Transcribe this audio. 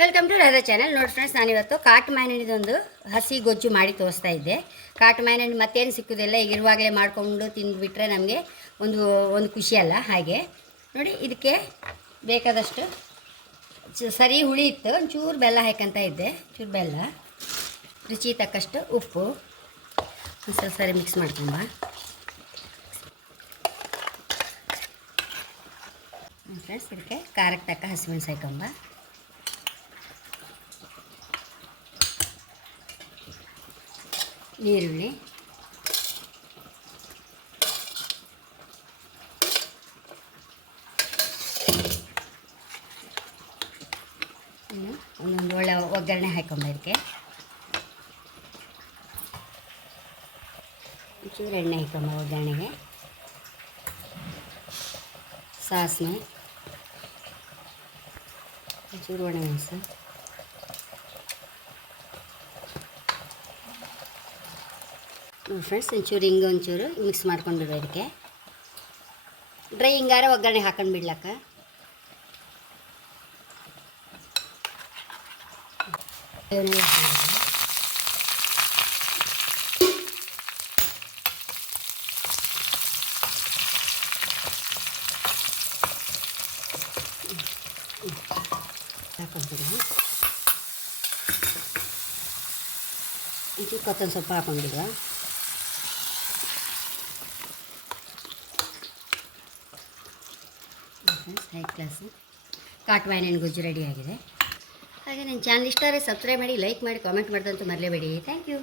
Welcome to Radha channel. ನೋಡಿ friends, ನಾನಿವತ್ತು ಕಾಟು ಮಾವಿನಹಣ್ಣಿದೊಂದು ಹಸಿ ಗೊಜ್ಜು ಮಾಡಿ ತೋರಿಸ್ತಾ ಇದ್ದೆ. ಕಾಟು ಮಾವಿನಹಣ್ಣು ಮತ್ತೇನು ಸಿಕ್ಕುದಿಲ್ಲ, ಈಗ ಇರುವಾಗಲೇ ಮಾಡಿಕೊಂಡು ತಿಂದುಬಿಟ್ರೆ ನಮಗೆ ಒಂದು ಖುಷಿಯಲ್ಲ. ಹಾಗೆ ನೋಡಿ, ಇದಕ್ಕೆ ಬೇಕಾದಷ್ಟು ಸರಿ ಹುಳಿ ಇತ್ತು, ಒಂಚೂರು ಬೆಲ್ಲ ಹಾಕಂತ ಇದ್ದೆ. ಚೂರು ಬೆಲ್ಲ, ರುಚಿ ತಕ್ಕಷ್ಟು ಉಪ್ಪು, ಒಂದು ಸರಿ ಮಿಕ್ಸ್ ಮಾಡ್ಕೊಂಬ. ಫ್ರೆಂಡ್ಸ್, ಇದಕ್ಕೆ ಖಾರಕ್ಕೆ ತಕ್ಕ ಹಸಿಮೆಣಸು ಹಾಕೊಂಬ. ಈರುಳ್ಳಿ, ಒಂದೊಂದು ಒಳ್ಳೆ ಒಗ್ಗರಣೆ ಹಾಕೊಂಬ. ಇದಕ್ಕೆ ಒಂಚೂರು ಎಣ್ಣೆ ಹಾಕೊಂಬ. ಒಗ್ಗರಣೆಗೆ ಸಾಸಿವೆ, ಒಂಚೂರು ಒಣಮೆಣಸು, ಫ್ರೆಂಡ್ಸ್ ಒಂಚೂರು ಹಿಂಗೆ ಒಂಚೂರು ಮಿಕ್ಸ್ ಮಾಡ್ಕೊಂಡ್ಬಿಡು. ಇದಕ್ಕೆ ಡ್ರೈ ಹಿಂಗಾರ ಒಗ್ಗರಣೆ ಹಾಕೊಂಡು ಬಿಡ್ಲಕ್ಕ. ಹಾಕೊಂಡ್ಬಿಡು. ಒಂಚೂರು ಕೊತ್ತಂಬರಿ ಸೊಪ್ಪು ಹಾಕೊಂಡ್ಬಿಡುವ. ಹೈ ಕ್ಲಾಸು ಕಾಟು ಮಾವಿನಹಣ್ಣು ಗೊಜ್ಜು ರೆಡಿಯಾಗಿದೆ. ಹಾಗೆ ನನ್ನ ಚಾನಲ್ ಇಷ್ಟ ಆದರೆ ಸಬ್ಸ್ಕ್ರೈಬ್ ಮಾಡಿ, ಲೈಕ್ ಮಾಡಿ, ಕಾಮೆಂಟ್ ಮಾಡಿದಂತೂ ಮರಲೇಬೇಡಿ. Thank you.